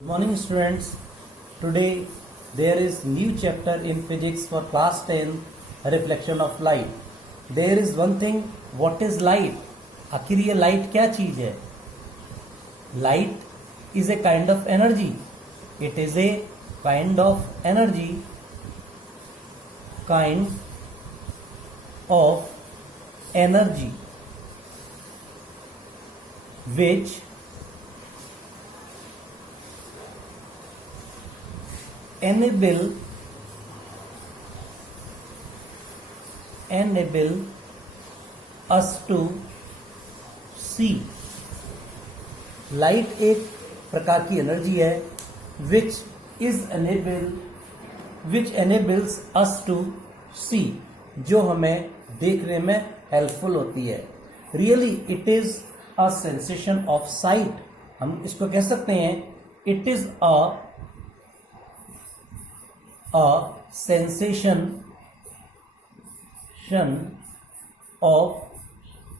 Good morning students. Today there is new chapter in physics for class 10, reflection of light. There is one thing, what is light? आखिर ये light क्या चीज है? Light is a kind of energy. It is a kind of energy, which enable us to see. Light एक प्रकार की energy है which enables us to see, जो हमें देखने में हेल्पफुल होती है. Really it is a sensation of site. हम इसको कह सकते हैं it is a sensation of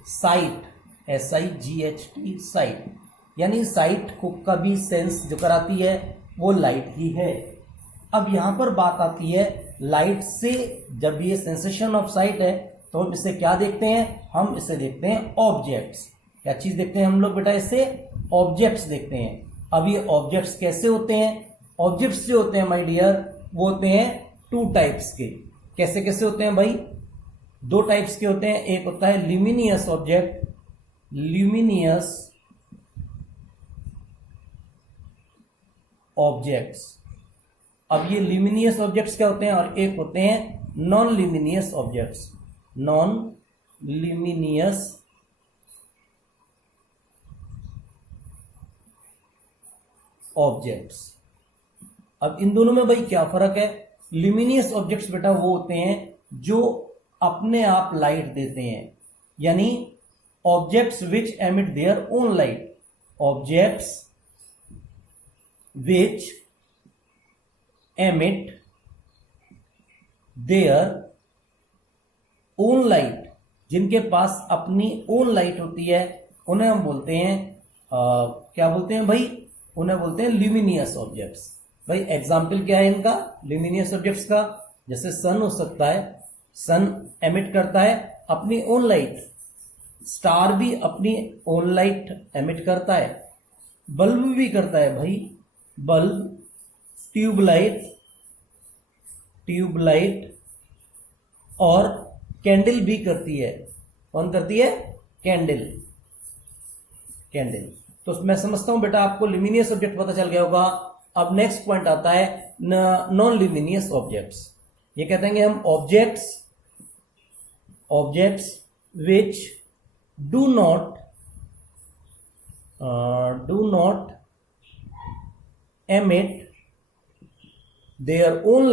sight, SIGHT, sight. यानी साइट को कभी सेंस जो कराती है वो लाइट ही है. अब यहां पर बात आती है लाइट से. जब ये सेंसेशन ऑफ साइट है तो हम इसे क्या देखते हैं? हम इसे देखते हैं ऑब्जेक्ट्स. क्या चीज देखते हैं हम लोग बेटा? इससे ऑब्जेक्ट्स देखते हैं. अब ये ऑब्जेक्ट्स कैसे होते हैं? ऑब्जेक्ट्स जो होते हैं माय डियर वो होते हैं टू टाइप्स के. कैसे कैसे होते हैं भाई? दो टाइप्स के होते हैं. एक होता है ल्यूमिनियस ऑब्जेक्ट, ल्यूमिनियस ऑब्जेक्ट्स. अब ये ल्यूमिनियस ऑब्जेक्ट्स क्या होते हैं? और एक होते हैं non luminous objects, non luminous objects. अब इन दोनों में भाई क्या फर्क है? ल्यूमिनियस ऑब्जेक्ट्स बेटा वो होते हैं जो अपने आप लाइट देते हैं, यानी objects which emit their own light. Objects which emit their own light, जिनके पास अपनी ओन लाइट होती है, उन्हें हम बोलते हैं क्या बोलते हैं भाई? उन्हें बोलते हैं ल्यूमिनियस ऑब्जेक्ट्स. भाई एग्जाम्पल क्या है इनका ल्यूमिनियस ऑब्जेक्ट्स का? जैसे सन हो सकता है, सन एमिट करता है अपनी ओन लाइट. स्टार भी अपनी ओन लाइट एमिट करता है. बल्ब भी करता है भाई, बल्ब. ट्यूबलाइट और कैंडल भी करती है. कौन करती है? कैंडल. तो मैं समझता हूं बेटा आपको ल्यूमिनियस ऑब्जेक्ट पता चल गया होगा. अब नेक्स्ट पॉइंट आता है नॉन ल्यूमिनियस ऑब्जेक्ट्स. ये कहते हैं हम objects which do not emit their own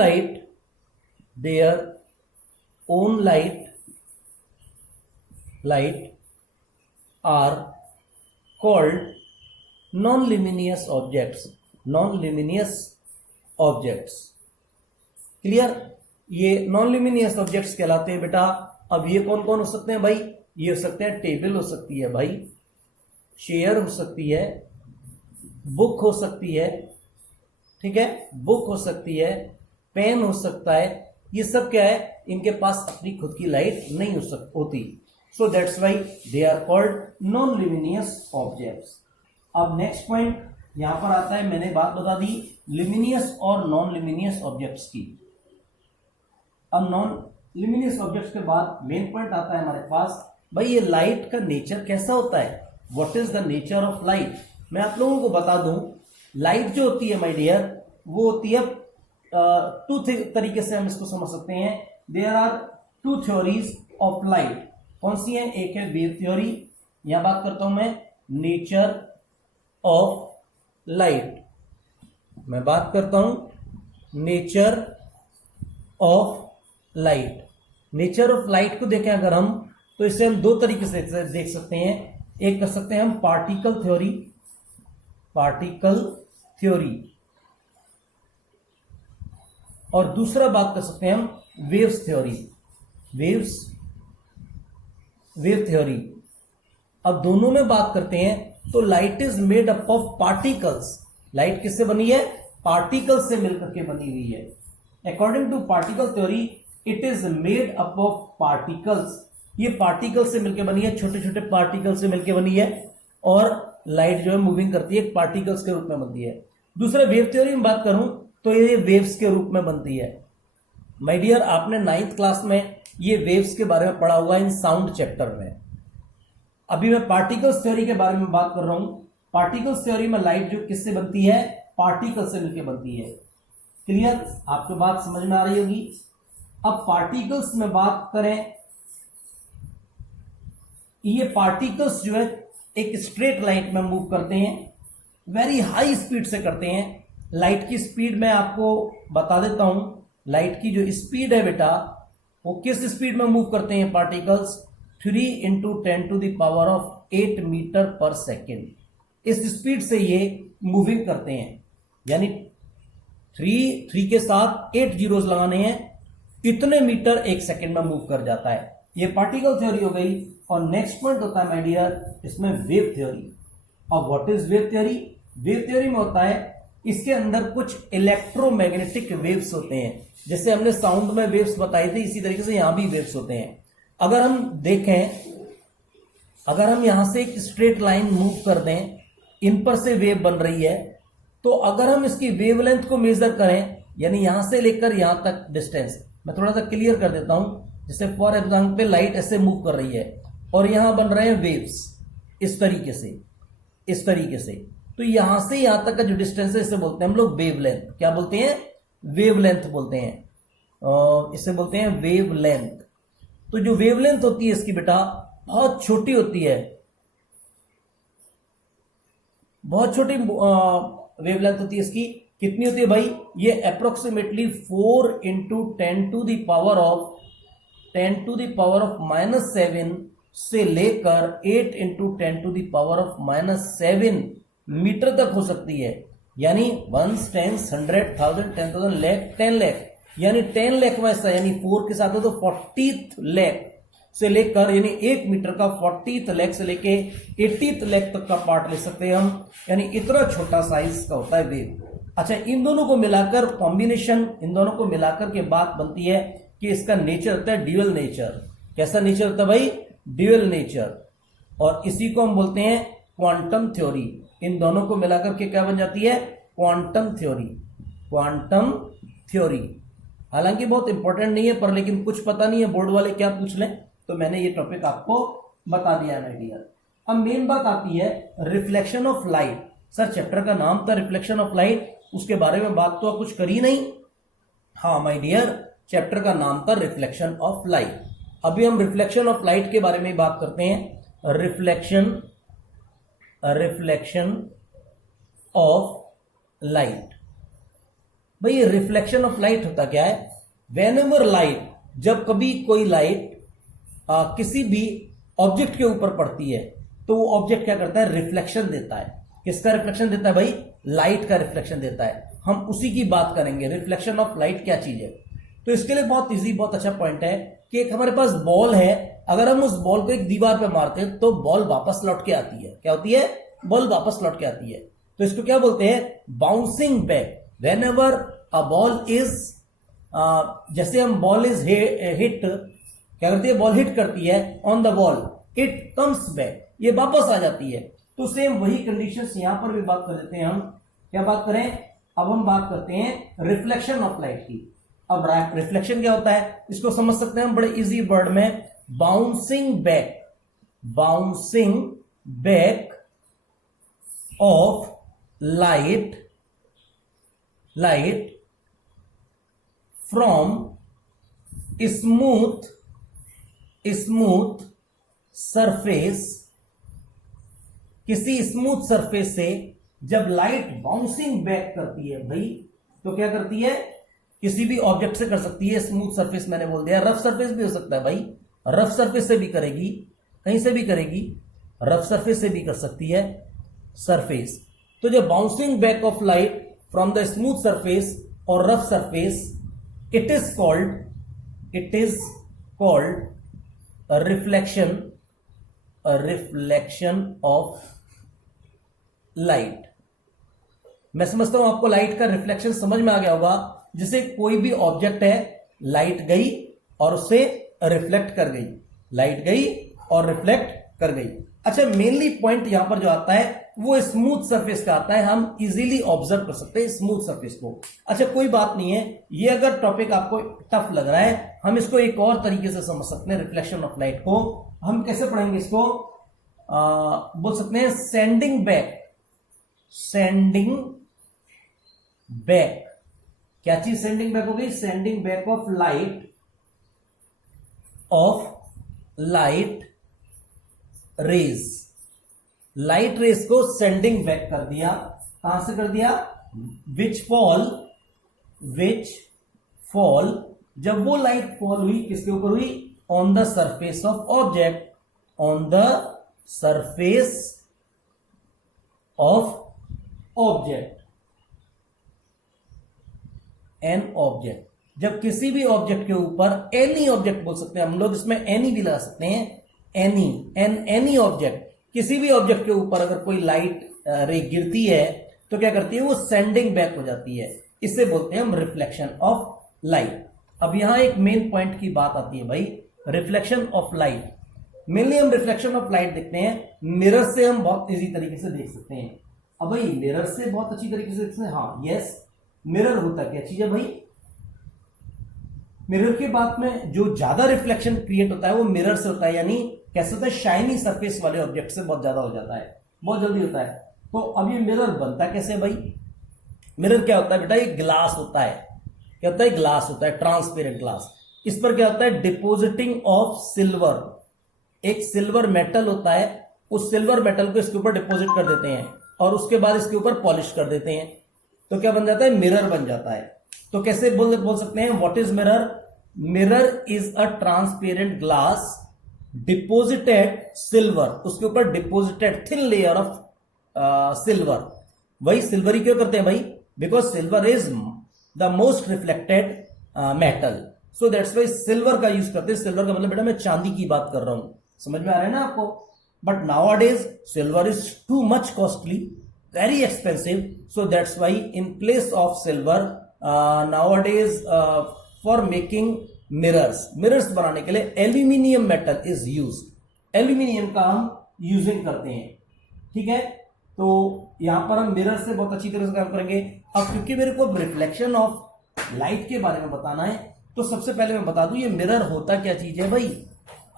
light are called non luminous objects. Clear? ये नॉन ल्यूमिनियस ऑब्जेक्ट्स कहलाते हैं बेटा. अब ये कौन कौन हो सकते हैं भाई? ये हो सकते हैं टेबल हो सकती है भाई, चेयर हो सकती है, बुक हो सकती है, ठीक है, बुक हो सकती है, पेन हो सकता है. ये सब क्या है? इनके पास अपनी खुद की लाइट नहीं होती. So that's why they are called non luminous objects. अब नेक्स्ट पॉइंट यहां पर आता है, मैंने बात बता दी ल्यूमिनियस और नॉन ल्यूमिनियस ऑब्जेक्ट्स की. अब नॉन ल्यूमिनियस ऑब्जेक्ट्स के बाद मेन पॉइंट आता है हमारे पास, भाई ये लाइट का नेचर कैसा होता है? What is the nature of light? मैं आप लोगों को बता दूं, लाइट जो होती है माय डियर वो होती है टू तरीके से हम इसको समझ सकते हैं. There are two theories of light. कौन सी है? एक है वेव थ्योरी. यहां बात करता हूं मैं नेचर ऑफ लाइट. मैं बात करता हूं nature of light. Nature of light को देखें अगर हम, तो इसे हम दो तरीके से देख सकते हैं. एक कर सकते हैं हम पार्टिकल थ्योरी, और दूसरा बात कर सकते हैं हम वेव्स थ्योरी. अब दोनों में बात करते हैं तो light is made up of particles. Light किससे बनी है? पार्टिकल्स से मिलकर के बनी हुई है। According to particle theory it is made up of particles, ये पार्टिकल से मिलकर बनी है, छोटे छोटे पार्टिकल से मिलकर बनी है, और लाइट जो है मूविंग करती है पार्टिकल्स के रूप में बनती है। दूसरे वेव थ्योरी में बात करूं तो ये वेव्स के रूप में बनती है। माय डियर, आपने 9th क्लास में ये वेव्स के बारे में पढ़ा हुआ इन साउंड चैप्टर में। अभी मैं पार्टिकल्स थ्योरी के बारे में बात कर रहा हूं। पार्टिकल्स थ्योरी में लाइट जो किससे बनती है? पार्टिकल से मिलकर बनती है। क्लियर? आपको बात समझ में आ रही होगी। अब पार्टिकल्स में बात करें, ये पार्टिकल्स जो है एक स्ट्रेट लाइन में मूव करते हैं, वेरी हाई स्पीड से करते हैं। लाइट की स्पीड मैं आपको बता देता हूं। लाइट की जो स्पीड है बेटा, वो किस स्पीड में मूव करते हैं पार्टिकल्स? 3 × 10⁻⁸ मीटर पर सेकेंड। इस स्पीड से ये मूविंग करते हैं, यानी 3 के साथ 8 जीरोस लगाने हैं, इतने मीटर एक सेकेंड में मूव कर जाता है। ये पार्टिकल थ्योरी हो गई। और नेक्स्ट पॉइंट होता है माय डियर इसमें वेव थ्योरी। अब what is wave theory? Wave theory में होता है इसके अंदर कुछ इलेक्ट्रोमैग्नेटिक वेव्स होते हैं। जैसे हमने साउंड में वेव्स बताई थी, इसी तरीके से यहां भी वेव्स होते हैं। अगर हम देखें, अगर हम यहां से एक स्ट्रेट लाइन मूव कर दें, इन पर से वेव बन रही है, तो अगर हम इसकी वेवलेंथ को मेजर करें, यानी यहां से लेकर यहां तक डिस्टेंस, मैं थोड़ा सा क्लियर कर देता हूं। जैसे फॉर एग्जाम्पल लाइट ऐसे मूव कर रही है और यहां बन रहे हैं वेव्स इस तरीके से, इस तरीके से, तो यहां से यहां तक का जो डिस्टेंस है इसे बोलते हैं हम लोग वेवलेंथ। क्या बोलते हैं? वेवलेंथ बोलते हैं, इसे बोलते हैं वेवलेंथ। तो जो वेवलेंथ होती है इसकी बेटा बहुत छोटी होती है, बहुत छोटी वेवलेंथ होती है इसकी। कितनी होती है भाई? ये अप्रोक्सीमेटली 4 × 10⁻⁻7 से लेकर 8 × 10⁻⁻7 मीटर तक हो सकती है। यानी 1, 10, 100, 1000, 10,000, लाख, 10 लाख, यानी 10 लाख वैसा, यानी 4 के साथ हो तो 40th लाख से लेकर, यानी 1 मीटर का 40th लाख से लेके 80th लाख तक का पार्ट ले सकते हैं हम। यानी इतना छोटा साइज का होता है वेव। अच्छा, इन दोनों को मिलाकर कॉम्बिनेशन, इन दोनों को मिलाकर के बात बनती है कि इसका नेचर होता है ड्यूअल नेचर। कैसा नेचर होता है भाई? Dual nature. और इसी को हम बोलते हैं क्वांटम थ्योरी। इन दोनों को मिलाकर के क्या बन जाती है? Quantum theory. क्वांटम थ्योरी हालांकि बहुत इंपॉर्टेंट नहीं है, पर लेकिन कुछ पता नहीं है बोर्ड वाले क्या पूछ लें, तो मैंने ये टॉपिक आपको बता दिया माय डियर। अब मेन बात आती है reflection of light. Sir chapter का नाम था रिफ्लेक्शन ऑफ लाइट, उसके बारे में बात तो कुछ करी नहीं। हाँ माय डियर, चैप्टर का नाम था रिफ्लेक्शन ऑफ लाइट। अभी हम रिफ्लेक्शन ऑफ लाइट के बारे में बात करते हैं। Reflection of light. भाई रिफ्लेक्शन ऑफ लाइट होता क्या है? वेन एवर लाइट, जब कभी कोई लाइट किसी भी ऑब्जेक्ट के ऊपर पड़ती है तो वो ऑब्जेक्ट क्या करता है? रिफ्लेक्शन देता है। किसका रिफ्लेक्शन देता है भाई? लाइट का रिफ्लेक्शन देता है। हम उसी की बात करेंगे, रिफ्लेक्शन ऑफ लाइट क्या चीज है। तो इसके लिए बहुत इजी, बहुत अच्छा पॉइंट है कि एक हमारे पास बॉल है, अगर हम उस बॉल को एक दीवार पे मारते हैं तो बॉल वापस लौट के आती है। क्या होती है? बॉल वापस लौट के आती है। तो इसको क्या बोलते हैं? Bouncing back. When ever a ball is, जैसे हम बॉल इज हिट, क्या करती है? बॉल हिट करती है on the ball, it comes back, ये वापस आ जाती है। तो सेम वही कंडीशंस यहां पर भी बात कर लेते हैं हम। क्या बात करें? अब हम बात करते हैं रिफ्लेक्शन ऑफ लाइट की। अब रिफ्लेक्शन क्या होता है इसको समझ सकते हैं हम बड़े इजी वर्ड में, bouncing back. Bouncing back of light from smooth surface, किसी स्मूथ सरफेस से जब लाइट बाउंसिंग बैक करती है भाई, तो क्या करती है? किसी भी ऑब्जेक्ट से कर सकती है। स्मूथ सरफेस मैंने बोल दिया, रफ सरफेस भी हो सकता है भाई, रफ सरफेस से भी करेगी, कहीं से भी करेगी, रफ सरफेस से भी कर सकती है सरफेस। तो जब bouncing back of light from the smooth surface और rough surface, it is called reflection of light. मैं समझता हूं आपको लाइट का रिफ्लेक्शन समझ में आ गया होगा। जैसे कोई भी ऑब्जेक्ट है, लाइट गई और उससे रिफ्लेक्ट कर गई, लाइट गई और रिफ्लेक्ट कर गई। अच्छा, मेनली पॉइंट यहां पर जो आता है वो स्मूथ सरफेस का आता है, हम इजीली ऑब्जर्व कर सकते हैं स्मूथ सरफेस को। अच्छा, कोई बात नहीं है, ये अगर टॉपिक आपको टफ लग रहा है, हम इसको एक और तरीके से समझ सकते हैं। रिफ्लेक्शन ऑफ लाइट को हम कैसे पढ़ेंगे, इसको बोल सकते हैं सेंडिंग बैक। सेंडिंग बैक, क्या चीज सेंडिंग बैक हो गई? Sending back of light rays. Light rays को सेंडिंग बैक कर दिया। कहां से कर दिया? विच फॉल, जब वो लाइट फॉल हुई किसके ऊपर हुई? On the surface of object, on the surface of object, an object. जब किसी भी ऑब्जेक्ट के ऊपर, एनी ऑब्जेक्ट बोल सकते हैं हम लोग, इसमें एनी भी लगा सकते हैं, एनी ऑब्जेक्ट, किसी भी ऑब्जेक्ट के ऊपर अगर कोई लाइट रे गिरती है तो क्या करती है? वो सेंडिंग बैक हो जाती है। इसे बोलते हैं हम रिफ्लेक्शन ऑफ लाइट। अब यहां एक मेन पॉइंट की बात आती है भाई, रिफ्लेक्शन ऑफ लाइट। मेनली हम रिफ्लेक्शन ऑफ लाइट देखते हैं मिरर से, हम बहुत इजी तरीके से देख सकते हैं। अब भाई मिरर से बहुत अच्छी तरीके से देख सकते हैं। हाँ, यस, मिरर होता क्या चीज है भाई? मिरर के बाद में जो ज्यादा रिफ्लेक्शन क्रिएट होता है वो मिरर से होता है, यानी कैसे होता है? शाइनी सरफेस वाले ऑब्जेक्ट से बहुत ज्यादा हो जाता है, बहुत जल्दी होता है। तो अब ये मिरर बनता कैसे भाई? मिरर क्या होता है बेटा? ये ग्लास होता है। क्या होता है? ग्लास होता है, ट्रांसपेरेंट ग्लास। इस पर क्या होता है? Depositing of silver. एक सिल्वर मेटल होता है, उस सिल्वर मेटल को इसके ऊपर डिपोजिट कर देते हैं और उसके बाद इसके ऊपर पॉलिश कर देते हैं, तो क्या बन जाता है? मिरर बन जाता है। तो कैसे बोल सकते हैं? What is mirror? Mirror is a transparent glass deposited silver, उसके ऊपर deposited thin layer of silver. वही सिल्वर ही क्यों करते हैं भाई? Because silver is the most reflected metal, so that's Y silver का यूज करते हैं। सिल्वर का मतलब बेटा मैं चांदी की बात कर रहा हूं, समझ में आ रहा है ना आपको? But now days silver is too much costly, very expensive, so that's Y in place of silver now days for making mirrors बनाने के लिए aluminium metal is use. Aluminium का हम यूजिंग करते हैं, ठीक है? तो यहां पर हम मिरर से बहुत अच्छी तरह से काम करेंगे। अब क्योंकि मेरे को रिफ्लेक्शन ऑफ लाइट के बारे में बताना है, तो सबसे पहले मैं बता दूं ये मिरर होता क्या चीज है भाई।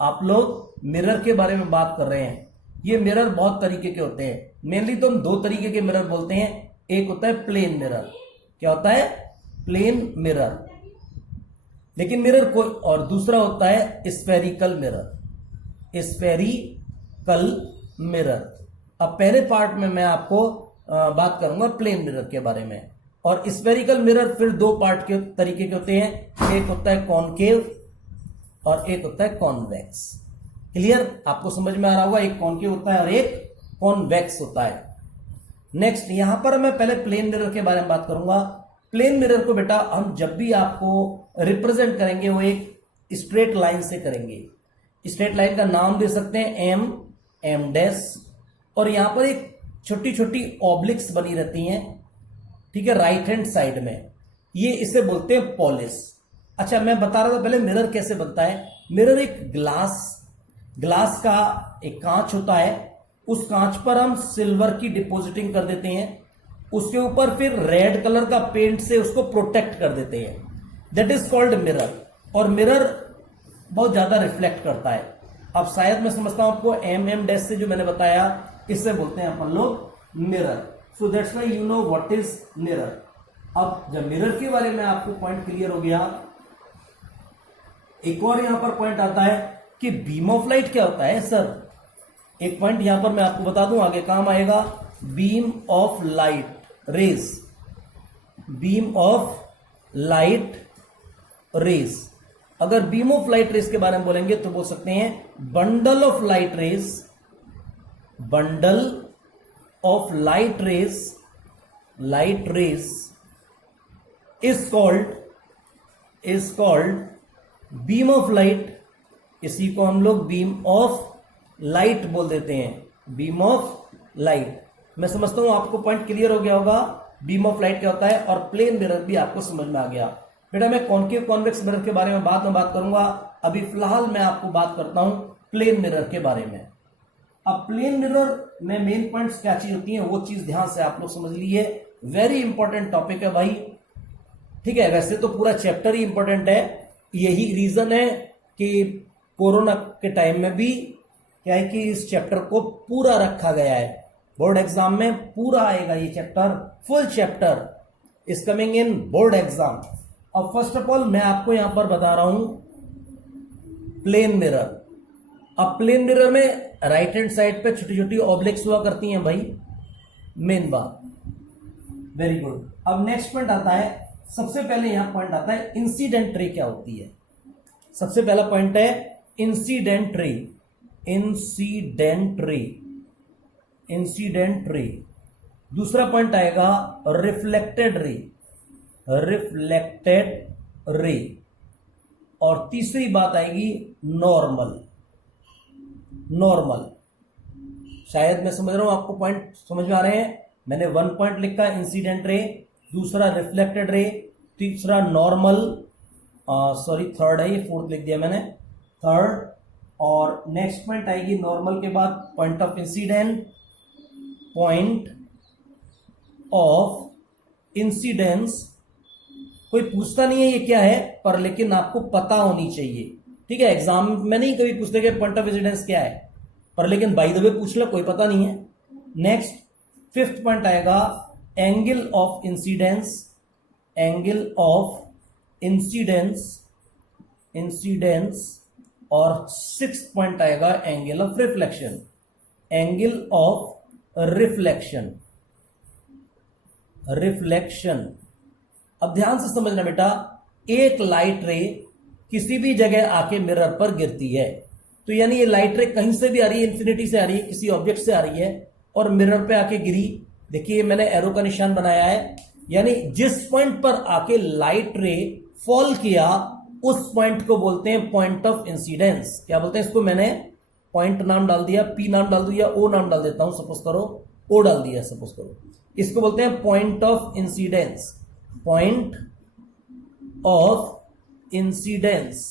आप लोग मिरर के बारे में बात कर रहे हैं, ये मिरर बहुत तरीके के होते हैं। मेनली तो हम दो तरीके के मिरर बोलते हैं, एक होता है प्लेन मिरर। क्या होता है? Plane mirror. लेकिन मिरर कोई, और दूसरा होता है स्फेरिकल मिरर। Spherical mirror. अब पहले पार्ट में मैं आपको बात करूंगा प्लेन मिरर के बारे में, और स्फेरिकल मिरर फिर दो पार्ट के तरीके के होते हैं, एक होता है कॉनकेव और एक होता है कॉन्वेक्स। क्लियर? आपको समझ में आ रहा होगा, एक कॉनकेव होता है और एक कॉन्वेक्स होता है। नेक्स्ट, यहां पर मैं पहले प्लेन मिरर के बारे में बात करूंगा। प्लेन मिरर को बेटा हम जब भी आपको रिप्रेजेंट करेंगे वो एक स्ट्रेट लाइन से करेंगे। स्ट्रेट लाइन का नाम दे सकते हैं एम डैश, और यहां पर एक छोटी छोटी ऑब्लिक्स बनी रहती हैं, ठीक है, राइट हैंड साइड में, ये इसे बोलते हैं पॉलिश। अच्छा, मैं बता रहा था पहले मिरर कैसे बनता है। मिरर एक ग्लास का एक कांच होता है, उस कांच पर हम सिल्वर की डिपोजिटिंग कर देते हैं, उसके ऊपर फिर रेड कलर का पेंट से उसको प्रोटेक्ट कर देते हैं, दैट इज कॉल्ड मिरर। और मिरर बहुत ज्यादा रिफ्लेक्ट करता है। अब शायद मैं समझता हूं आपको एम डैश से जो मैंने बताया, इससे बोलते हैं अपन लोग mirror. So that's why you know what is mirror. अब जब मिरर के बारे में आपको पॉइंट क्लियर हो गया, एक और यहां पर पॉइंट आता है कि बीम ऑफ लाइट क्या होता है सर। एक पॉइंट यहां पर मैं आपको बता दूं, आगे काम आएगा। Beam of light rays, beam of light rays. अगर बीम ऑफ लाइट रेज के बारे में बोलेंगे तो बोल सकते हैं bundle of light rays, bundle of light rays is called beam of light. इसी को हम लोग बीम ऑफ लाइट बोल देते हैं, बीम ऑफ लाइट। मैं समझता हूं आपको पॉइंट क्लियर हो गया होगा। बीम ऑफ लाइट क्या होता है, और प्लेन मिरर भी आपको समझ में आ गया। बेटा मैं कॉन्केव कॉन्वेक्स मिरर के बारे में बाद में बात करूंगा, अभी फिलहाल मैं आपको बात करता हूं प्लेन मिरर के बारे में। अब प्लेन मिरर में मेन पॉइंट्स क्या चीज होती है वो चीज ध्यान से आप लोग समझ लीजिए, वेरी इंपॉर्टेंट टॉपिक है भाई, ठीक है। वैसे तो पूरा चैप्टर ही इंपॉर्टेंट है, यही रीजन है कि कोरोना के टाइम में भी क्या है कि इस चैप्टर को पूरा रखा गया है। बोर्ड एग्जाम में पूरा आएगा ये chapter, full chapter is coming in board exam. अब फर्स्ट ऑफ ऑल मैं आपको यहां पर बता रहा हूं प्लेन मिरर। अब प्लेन मिरर में राइट हैंड साइड पे छोटी छोटी ऑब्लिक्स हुआ करती हैं भाई, मेन बात, वेरी गुड। अब नेक्स्ट पॉइंट आता है, सबसे पहले यहां पॉइंट आता है इंसिडेंट रे क्या होती है। सबसे पहला पॉइंट है incident ray, incident ray, incident रे। दूसरा पॉइंट आएगा रिफ्लेक्टेड रे, रिफ्लेक्टेड रे। और तीसरी बात आएगी नॉर्मल, नॉर्मल। शायद मैं समझ रहा हूं आपको पॉइंट समझ में आ रहे हैं। मैंने 1 पॉइंट लिखा इंसिडेंट रे, दूसरा रिफ्लेक्टेड रे, तीसरा नॉर्मल, सॉरी थर्ड है ये, फोर्थ लिख दिया मैंने, थर्ड। और नेक्स्ट पॉइंट आएगी नॉर्मल के बाद point of incident, point of incidence. कोई पूछता नहीं है ये क्या है, पर लेकिन आपको पता होनी चाहिए, ठीक है। एग्जाम में नहीं कभी पूछते कि पॉइंट ऑफ इंसिडेंस क्या है, पर लेकिन बाय द वे पूछ लो, कोई पता नहीं है। नेक्स्ट फिफ्थ पॉइंट आएगा angle of incidence, angle of incidence, incidence. और सिक्स्थ पॉइंट आएगा angle of reflection, angle of reflection, reflection. अब ध्यान से समझना बेटा, एक लाइट रे किसी भी जगह आके मिरर पर गिरती है, तो यानी ये लाइट रे कहीं से भी आ रही है, इंफिनिटी से आ रही है, किसी ऑब्जेक्ट से आ रही है और मिरर पे आके गिरी। देखिए मैंने एरो का निशान बनाया है, यानी जिस पॉइंट पर आके लाइट रे फॉल किया उस पॉइंट को बोलते हैं पॉइंट ऑफ इंसिडेंस। क्या बोलते हैं इसको, मैंने पॉइंट नाम डाल दिया, पी नाम डाल दिया, ओ नाम डाल देता हूं, सपोज करो ओ डाल दिया, सपोज करो। इसको बोलते हैं point of incidence, point of incidence.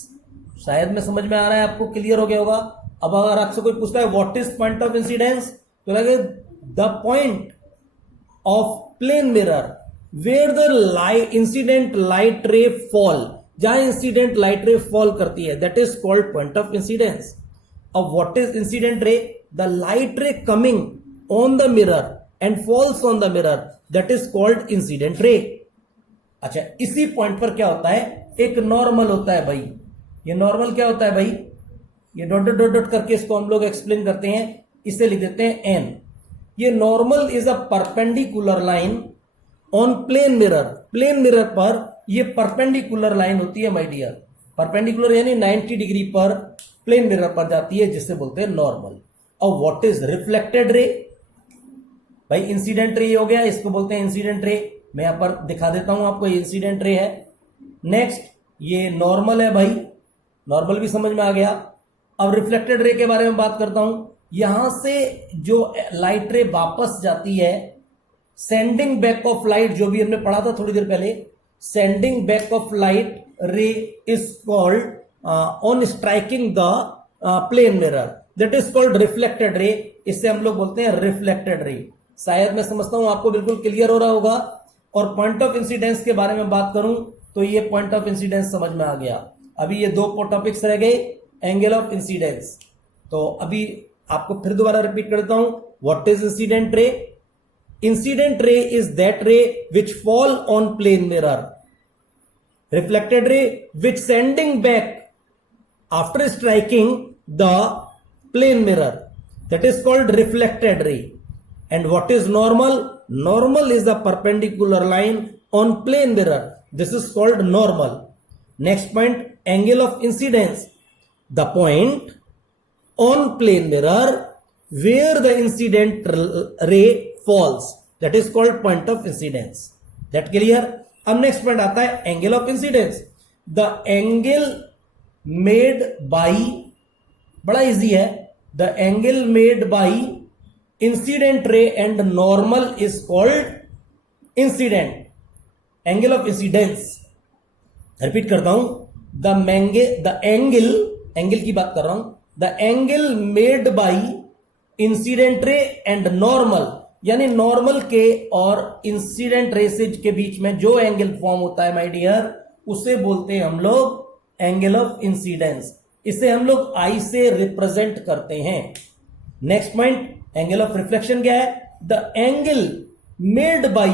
शायद में समझ में आ रहा है आपको, क्लियर हो गया होगा। अब अगर आपसे कोई पूछता है what is point of incidence, तो लगे the point of plane mirror where the incident light ray fall, जहां इंसिडेंट लाइट रे फॉल करती है, that is called point of incidence. अब what is incident ray, the light ray coming on the mirror and falls on the mirror, that is called incident ray. अच्छा, इसी point पर क्या होता है, एक नॉर्मल होता है भाई। ये नॉर्मल क्या होता है भाई, ये डॉट डॉट डॉट करके इसको हम लोग एक्सप्लेन करते हैं, इसे लिख देते हैं एन। ये normal is a perpendicular line on plane mirror, plane mirror पर ये परपेंडिकुलर लाइन होती है माय डियर, परपेंडिकुलर यानी 90 डिग्री पर प्लेन मिरर पर जाती है, जिसे बोलते हैं नॉर्मल। और व्हाट इज रिफ्लेक्टेड रे, भाई इंसिडेंट रे हो गया, इसको बोलते हैं इंसिडेंट रे। मैं यहां पर दिखा देता हूं आपको, ये इंसिडेंट रे है। नेक्स्ट ये नॉर्मल है भाई, नॉर्मल भी समझ में आ गया। अब रिफ्लेक्टेड रे के बारे में बात करता हूं। यहां से जो लाइट रे वापस जाती है, सेंडिंग बैक ऑफ लाइट, जो भी हमने पढ़ा था थोड़ी देर पहले, sending back of light ray is called on striking the plane mirror, that is called reflected ray. इससे हम लोग बोलते हैं रिफ्लेक्टेड रे। शायद मैं समझता हूं आपको बिल्कुल क्लियर हो रहा होगा। और पॉइंट ऑफ इंसिडेंस के बारे में बात करूं तो ये पॉइंट ऑफ इंसिडेंस समझ में आ गया। अभी ये 2 टॉपिक्स रह गए, एंगल ऑफ इंसिडेंस। तो अभी आपको फिर दोबारा रिपीट करता हूं, what is incident ray. Incident ray is that ray which fall on plane mirror, reflected ray which sending back after striking the plane mirror, that is called reflected ray. And what is normal? Normal is the perpendicular line on plane mirror, this is called normal. Next point, angle of incidence, the point on plane mirror where the incident ray falls, that is called point of incidence. That clear? अब next point आता है angle of incidence, the angle made by, बड़ा easy है, the angle made by incident ray and normal is called incident, angle of incidence, repeat करता हूं, the angle की बात कर रहा हूं, the angle made by incident ray and normal, यानी नॉर्मल के और इंसिडेंट रेसेज के बीच में जो एंगल फॉर्म होता है माय डियर, उसे बोलते हैं हम लोग एंगल ऑफ इंसिडेंस। इसे हम लोग आई से रिप्रेजेंट करते हैं। Next point, angle of reflection क्या है? The angle made by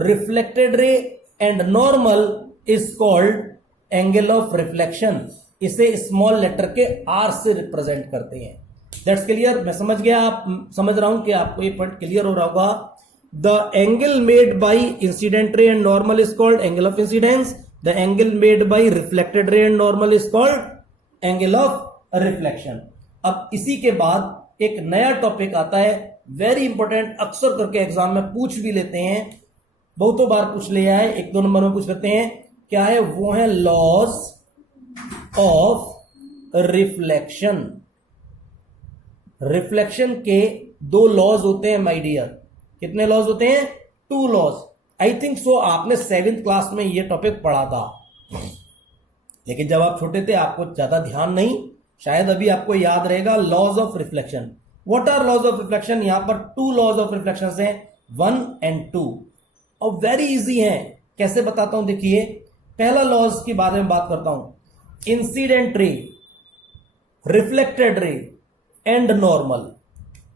reflected ray and normal is called angle of reflection. इसे स्मॉल लेटर के आर से रिप्रेजेंट करते हैं। That's clear? मैं समझ गया, आप समझ रहा हूं कि आपको ये पॉइंट क्लियर हो रहा होगा। The angle made by incident ray and normal is called angle of incidence. The angle made by reflected ray and normal is called angle of reflection. अब इसी के बाद एक नया टॉपिक आता है, वेरी इंपॉर्टेंट, अक्सर करके एग्जाम में पूछ भी लेते हैं, बहुतों बार पूछ लिया है, 1-2 नंबर में पूछ लेते हैं। क्या है वो? है लॉज ऑफ रिफ्लेक्शन। रिफ्लेक्शन के 2 लॉज होते हैं माय डियर। कितने लॉज होते हैं? 2 लॉज। आई थिंक सो आपने 7th क्लास में ये टॉपिक पढ़ा था, लेकिन जब आप छोटे थे आपको ज्यादा ध्यान नहीं, शायद अभी आपको याद रहेगा। Laws of reflection, what are laws of reflection? यहां पर 2 लॉज ऑफ रिफ्लेक्शन हैं, 1 and 2, और वेरी इजी है। कैसे बताता हूं, देखिए। पहला लॉज के बारे में बात करता हूं, incident ray, reflected ray and normal,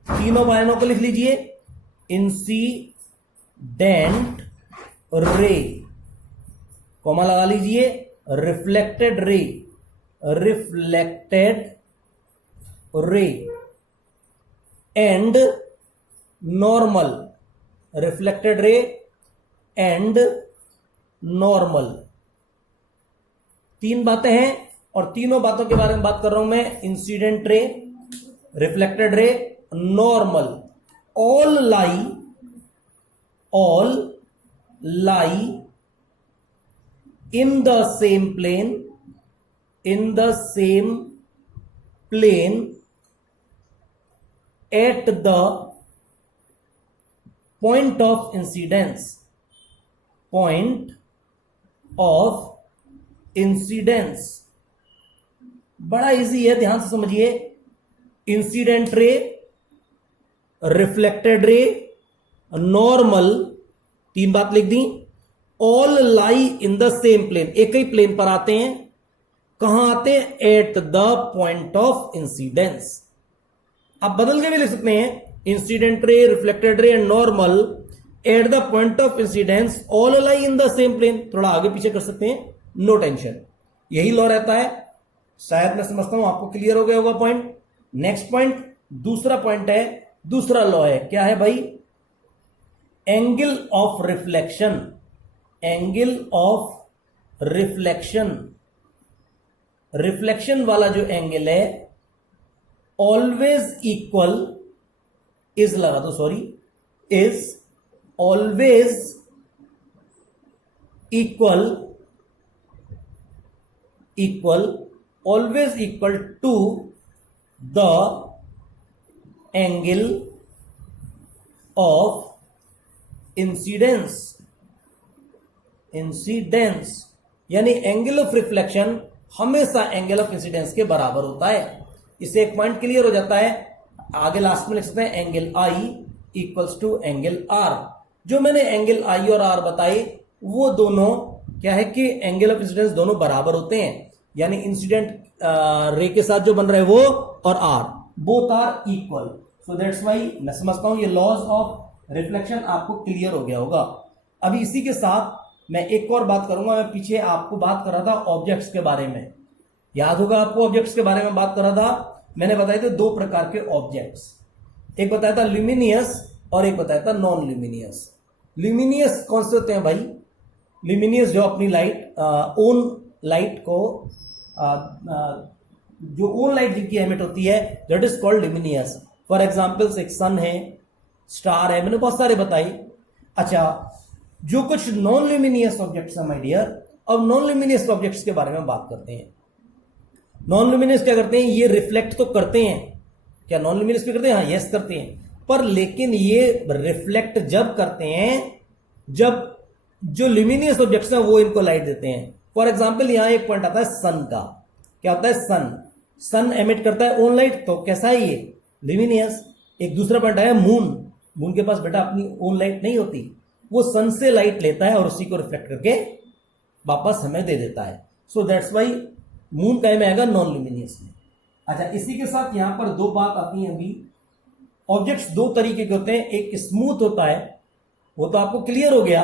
तीनों बयानों को लिख लीजिए। इंसिडेंट रे, कॉमा लगा लीजिए, reflected ray, reflected ray and normal, reflected ray and normal. 3 बातें हैं और तीनों बातों के बारे में बात कर रहा हूं मैं। इंसिडेंट रे, रिफ्लेक्टेड रे, normal, all lie in the same plane at the point of incidence, बड़ा इजी है, ध्यान से समझिए। इंसिडेंट रे, रिफ्लेक्टेड रे, नॉर्मल, 3 बात लिख दी। All lie in the same plane, एक ही प्लेन पर आते हैं। कहां आते हैं? At the point of incidence. आप बदल के भी लिख सकते हैं, incident ray, reflected ray and normal at the point of incidence, all lie in the same plane. थोड़ा आगे पीछे कर सकते हैं, नो टेंशन। यही लॉ रहता है। शायद मैं समझता हूं आपको क्लियर हो गया होगा पॉइंट। नेक्स्ट पॉइंट, दूसरा पॉइंट है, दूसरा लॉ है। क्या है भाई? Angle of reflection. Angle of reflection, reflection वाला जो एंगल है, ऑलवेज इक्वल, इज लगा दो, sorry, is always always equal to the angle of incidence. यानी एंगल ऑफ रिफ्लेक्शन हमेशा एंगल ऑफ इंसिडेंस के बराबर होता है। इससे एक पॉइंट क्लियर हो जाता है। आगे लास्ट में लिख सकते हैं angle I equals to angle R. जो मैंने एंगल आई और आर बताए, वो दोनों क्या है कि एंगल ऑफ इंसिडेंस दोनों बराबर होते हैं। यानी इंसिडेंट रे के साथ जो बन रहा है वो और R, both are equal. So that's why मैं समझता हूं ये लॉज ऑफ रिफ्लेक्शन आपको क्लियर हो गया होगा। अभी इसी के साथ मैं एक और बात करूंगा। मैं पीछे आपको बात कर रहा था ऑब्जेक्ट्स के बारे में, याद होगा आपको ऑब्जेक्ट्स के बारे में बात कर रहा था। मैंने बताए थे 2 प्रकार के ऑब्जेक्ट्स, एक बताया था ल्यूमिनियस और एक बताया था नॉन ल्यूमिनियस। ल्यूमिनियस कौन से होते हैं भाई? ल्यूमिनियस जो अपनी लाइट ओन लाइट को जो ओन लाइट जिनकी एमिट होती है, that is called luminous. For example एक सन है, स्टार है, मैंने बहुत सारे बताई। अच्छा, जो कुछ नॉन ल्यूमिनियस ऑब्जेक्ट्स हैं माय डियर, अब नॉन ल्यूमिनियस ऑब्जेक्ट्स के बारे में बात करते हैं। नॉन ल्यूमिनियस क्या करते हैं? ये रिफ्लेक्ट तो करते हैं। क्या नॉन ल्यूमिनियस भी करते हैं? हाँ, यस करते हैं। पर लेकिन ये रिफ्लेक्ट जब करते हैं जब जो ल्यूमिनियस ऑब्जेक्ट्स हैं वो इनको लाइट देते हैं। फॉर एग्जाम्पल यहां एक पॉइंट आता है सन का, क्या होता है सन, सन एमिट करता है ओन लाइट, तो कैसा है ये ल्यूमिनियस। एक दूसरा पॉइंट आया मून, मून के पास बेटा अपनी ओन लाइट नहीं होती, वो सन से लाइट लेता है और उसी को रिफ्लेक्ट करके वापस हमें दे देता है। सो दैट्स वाई मून का में आएगा नॉन ल्यूमिनियस में। अच्छा, इसी के साथ यहां पर दो बात आती है अभी। ऑब्जेक्ट्स दो तरीके के होते हैं, एक स्मूथ होता है, वो तो आपको क्लियर हो गया,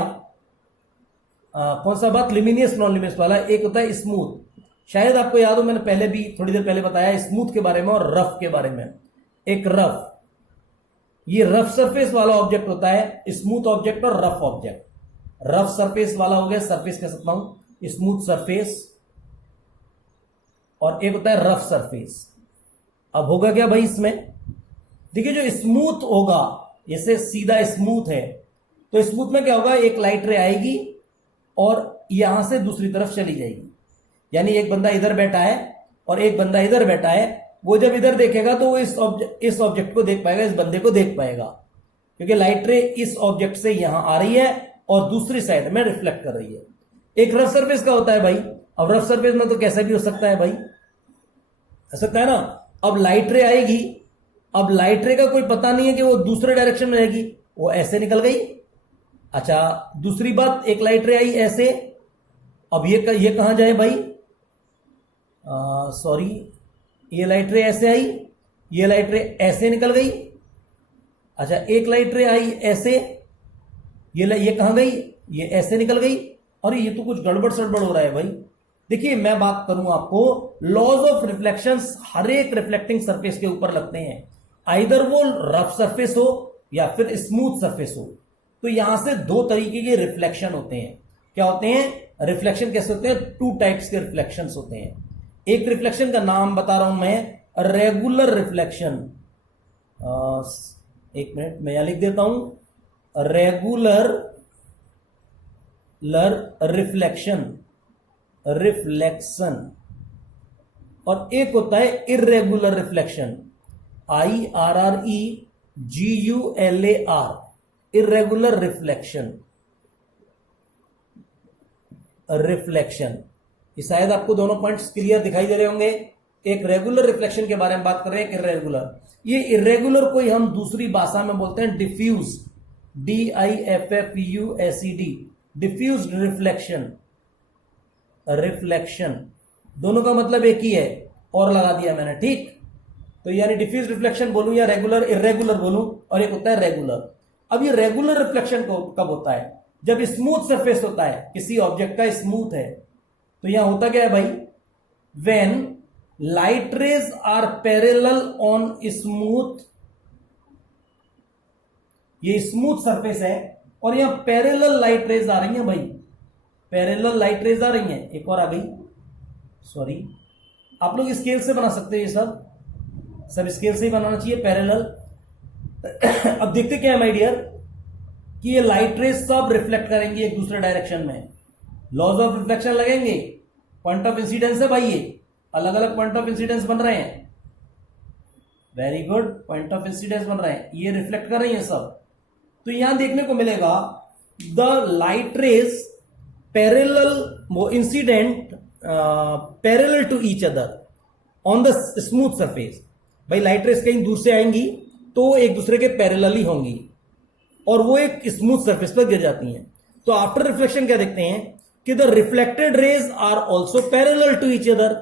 कौन सा बात, ल्यूमिनियस नॉन ल्यूमिनियस वाला। एक होता है स्मूथ, शायद आपको याद हो मैंने पहले भी थोड़ी देर पहले बताया स्मूथ के बारे में और रफ के बारे में। एक रफ, ये रफ सरफेस वाला ऑब्जेक्ट होता है, स्मूथ ऑब्जेक्ट और रफ ऑब्जेक्ट। रफ सरफेस वाला हो गया, सरफेस कह सकता हूं स्मूथ सरफेस, और एक होता है रफ सरफेस। अब होगा क्या भाई इसमें, देखिए जो स्मूथ होगा, जैसे सीधा स्मूथ है, तो स्मूथ में क्या होगा, एक लाइट रे आएगी और यहां से दूसरी तरफ चली जाएगी। यानी एक बंदा इधर बैठा है और एक बंदा इधर बैठा है, वो जब इधर देखेगा तो वो इस ऑब्जेक्ट को देख पाएगा, इस बंदे को देख पाएगा, क्योंकि लाइट रे इस ऑब्जेक्ट से यहां आ रही है और दूसरी साइड में रिफ्लेक्ट कर रही है। एक रफ सरफेस का होता है भाई, अब रफ सरफेस में तो कैसा भी हो सकता है भाई, हो सकता है ना। अब लाइट रे आएगी, अब लाइट रे का कोई पता नहीं है कि वो दूसरे डायरेक्शन में रहेगी, वो ऐसे निकल गई। अच्छा, दूसरी बात, एक लाइट रे आई ऐसे, अब ये कहां जाए भाई, सॉरी, ये लाइट रे ऐसे आई, ये लाइट रे ऐसे निकल गई। अच्छा, एक लाइट रे आई ऐसे, ये कहां गई, ये ऐसे निकल गई। और ये तो कुछ गड़बड़ सड़बड़ हो रहा है भाई। देखिए मैं बात करूं आपको, लॉज ऑफ रिफ्लेक्शंस हर एक रिफ्लेक्टिंग सरफेस के ऊपर लगते हैं, आइदर वो रफ सरफेस हो या फिर स्मूथ सरफेस हो। तो यहां से दो तरीके के रिफ्लेक्शन होते हैं। क्या होते हैं, रिफ्लेक्शन कैसे होते हैं, टू टाइप्स के रिफ्लेक्शंस होते हैं। एक रिफ्लेक्शन का नाम बता रहा हूं मैं, रेगुलर रिफ्लेक्शन। एक मिनट मैं यहां लिख देता हूं, रेगुलर रिफ्लेक्शन, रिफ्लेक्शन। और एक होता है irregular reflection, IRREGULAR, irregular reflection. ये शायद आपको दोनों पॉइंट्स क्लियर दिखाई दे रहे होंगे। एक रेगुलर रिफ्लेक्शन के बारे में बात कर रहे हैं, एक इरेगुलर। ये इरेगुलर को हम दूसरी भाषा में बोलते हैं diffuse, DIFFUSED, diffuse reflection. Reflection दोनों का मतलब एक ही है, और लगा दिया मैंने, ठीक। तो यानी डिफ्यूज रिफ्लेक्शन बोलूं या रेगुलर इरेगुलर बोलूं, और एक होता है रेगुलर। अब ये रेगुलर रिफ्लेक्शन कब होता है, जब स्मूथ सरफेस होता है, किसी ऑब्जेक्ट का स्मूथ है। तो यहां होता क्या है भाई, when light rays are parallel on smooth, ये स्मूथ सरफेस है और यहां पैरेलल लाइट रेज आ रही हैं भाई, पैरेलल लाइट रेज आ रही हैं। एक और आ गई, सॉरी, आप लोग स्केल से बना सकते हैं, ये सब स्केल से ही बनाना चाहिए पैरेलल। अब देखते क्या है माय डियर, कि ये लाइट रेज सब रिफ्लेक्ट करेंगी एक दूसरे डायरेक्शन में, लॉज ऑफ रिफ्लेक्शन लगेंगे, पॉइंट ऑफ इंसिडेंस है भाई, ये अलग अलग पॉइंट ऑफ इंसिडेंस बन रहे हैं। Very good, point of incidence बन रहे हैं, ये रिफ्लेक्ट कर रही हैं सब। तो यहां देखने को मिलेगा the light rays parallel incident parallel to each other on the smooth surface. भाई लाइट रेज कहीं दूर से आएंगी तो एक दूसरे के पैरेलल ही होंगी और वो एक स्मूथ सरफेस पर गिर जाती हैं। तो आफ्टर रिफ्लेक्शन क्या देखते हैं कि the reflected rays are also parallel to each other,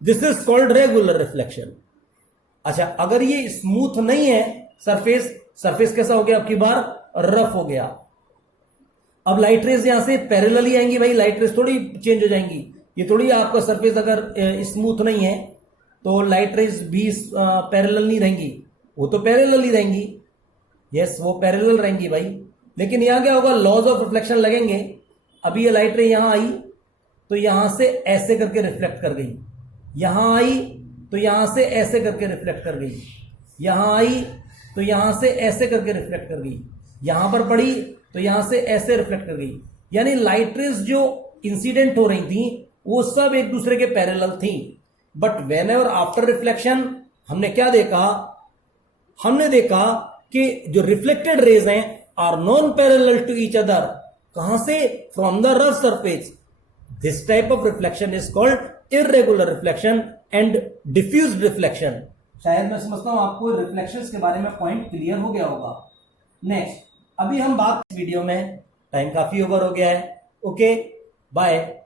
this is called regular reflection. अच्छा, अगर ये स्मूथ नहीं है सरफेस कैसा हो गया, आपकी बार रफ हो गया। अब लाइट रेज यहां से पैरेलल ही आएंगी भाई, लाइट रेज थोड़ी चेंज हो जाएंगी, ये थोड़ी आपका सरफेस अगर स्मूथ नहीं है तो लाइट रेज भी पैरेलल नहीं रहेंगी, वो तो पैरेलल ही रहेंगी। यस, वो पैरेलल रहेंगी भाई, लेकिन यहां क्या होगा, लॉज ऑफ रिफ्लेक्शन लगेंगे। अभी ये लाइट रे यहां आई तो यहां से ऐसे करके रिफ्लेक्ट कर गई, यहां आई तो यहां से ऐसे करके रिफ्लेक्ट कर गई, यहां आई तो यहां से ऐसे करके रिफ्लेक्ट कर गई, यहां पर पड़ी तो यहां से ऐसे रिफ्लेक्ट कर गई। यानी लाइट रेज जो इंसिडेंट हो रही थी वो सब एक दूसरे के पैरेलल थी। But whenever after reflection हमने क्या देखा, हमने देखा कि जो रिफ्लेक्टेड रेज हैं are non parallel to each other, कहां से? From the rough surface. This type of reflection is called irregular reflection and diffused reflection. शायद मैं समझता हूं आपको रिफ्लेक्शंस के बारे में पॉइंट क्लियर हो गया होगा. नेक्स्ट, अभी हम बात वीडियो में, टाइम काफी ओवर हो गया है. Okay, bye.